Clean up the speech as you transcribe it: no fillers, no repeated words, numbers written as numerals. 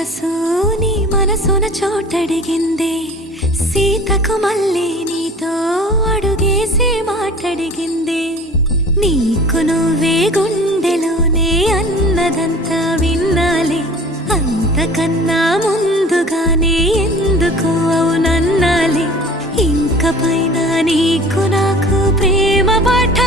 మనసు నీ మనసున చోటడిగిందే, సీతకు మళ్ళీ నీతో అడుగేసి మాటడిగిందే. నీకు నువ్వే గుండెలోనే అన్నదంతా విన్నాలే, అంతకన్నా ముందుగానే ఎందుకు అవునన్నాలే. ఇంక పైన నీకు నాకు ప్రేమ పాఠ